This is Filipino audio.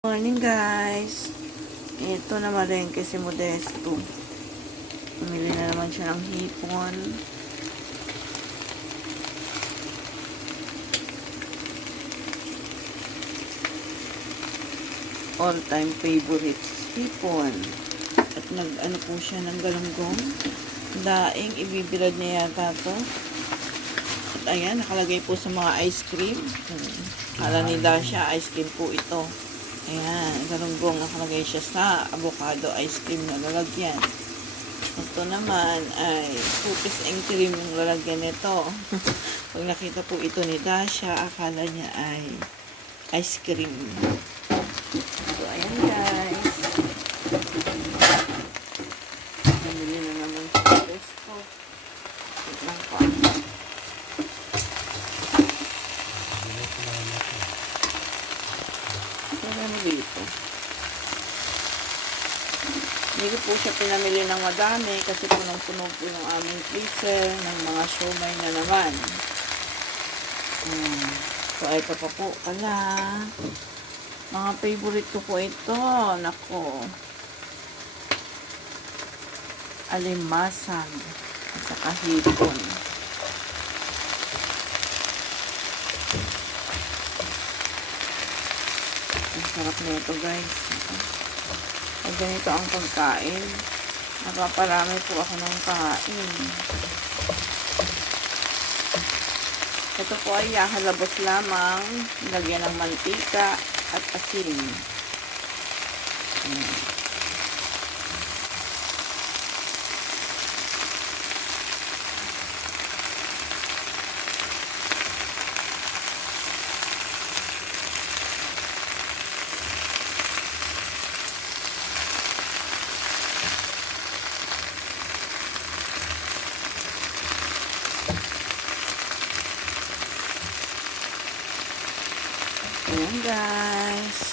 Morning guys. Ito na malengke si Modesto. Pumili na naman siya ng hipon. All time favorites hipon. At nag-ano po siya ng galunggong. Daing ibibilad niya yata to. At ayan, nakalagay po sa mga ice cream. Kala ni Dasha, ice cream po ito. Ayan, galunggong nakalagay siya sa avocado ice cream na lalagyan. Ito naman ay cookies and cream yung lalagyan nito. Pag nakita po ito ni Dasha, akala niya ay ice cream. So, ayan guys. Namili na naman sa Tesco. Ito lang pa. Ano dito? Hindi ko po siya pinamili ng madami kasi punong-puno po yung aming freezer ng mga siomai na naman. So, ito pa po pala. Mga favorite ko po ito. Nako. Alimasag at saka hipon. Ang sarap nito guys. Pag ganito ang pagkain, nakaparami po ako ng kain. Ito po ay halabos lamang, nilagyan ng mantika at asin. Ayan guys.